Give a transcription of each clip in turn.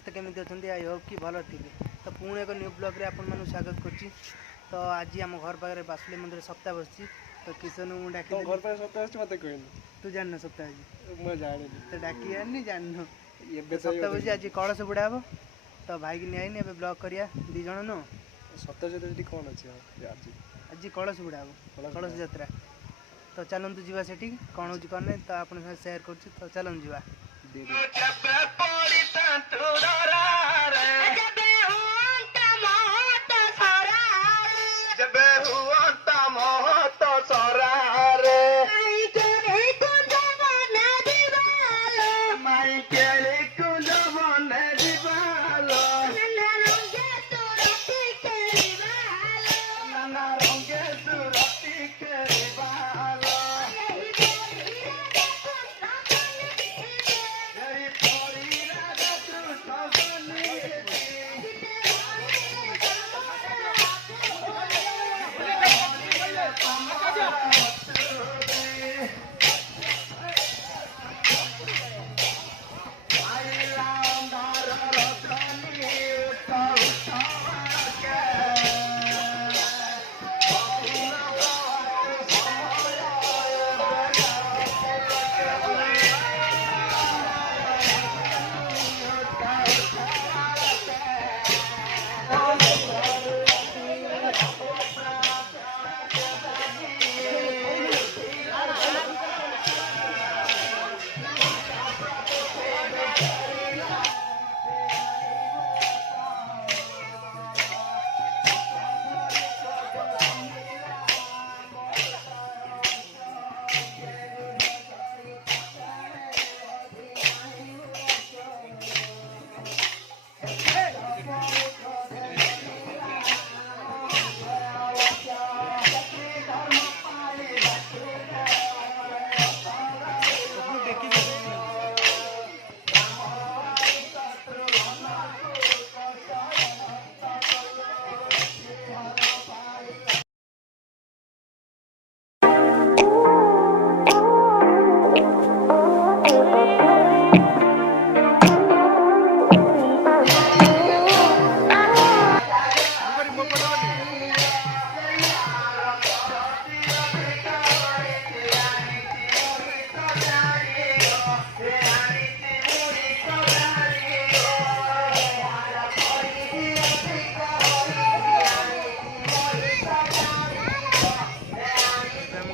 समस्ते केमी अच्छा आई होप कि भल थे। तो पुणी एक न्यू ब्लॉग रे आपण मानू स्वागत करछि। तो आज आम घर पाखे बासुली मंदिर सप्ताह बसछि। तो किशन को डाक घर पाखे सप्ताह बस मत कहन तू जान सप्ताह आज मैं जाने तो डाकी आनी जान ये सप्ताह बस आज कलश बुड़ा हम। तो भाई की नहीं आईनी ब्लॉग करिया दी जन नु सप्ताह जति कौन अच्छे आज आज कलश बुड़ा हम कलश यात्रा। तो चलतु जीवा सेठी कौन हो कौन नहीं तो आप सेयार कर। तो चलतु जीवा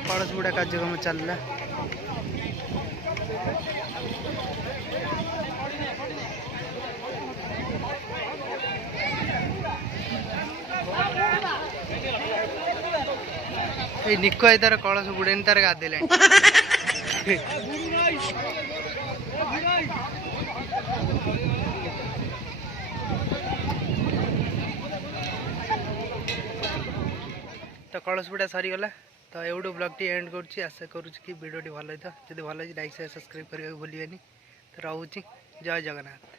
कलश बुड़ा कार्यक्रम चलला। निको तार कलश बुड़ेन तार गाधेले तो कलश बुड़ा सरीगला। तो एवढू ब्लॉग टी एंड करुँच। आशा करुँच कि वीडियो भल होता। जब भल लाइक शेयर सब्सक्राइब करने भूलिए। तो रोचे जय जगन्नाथ।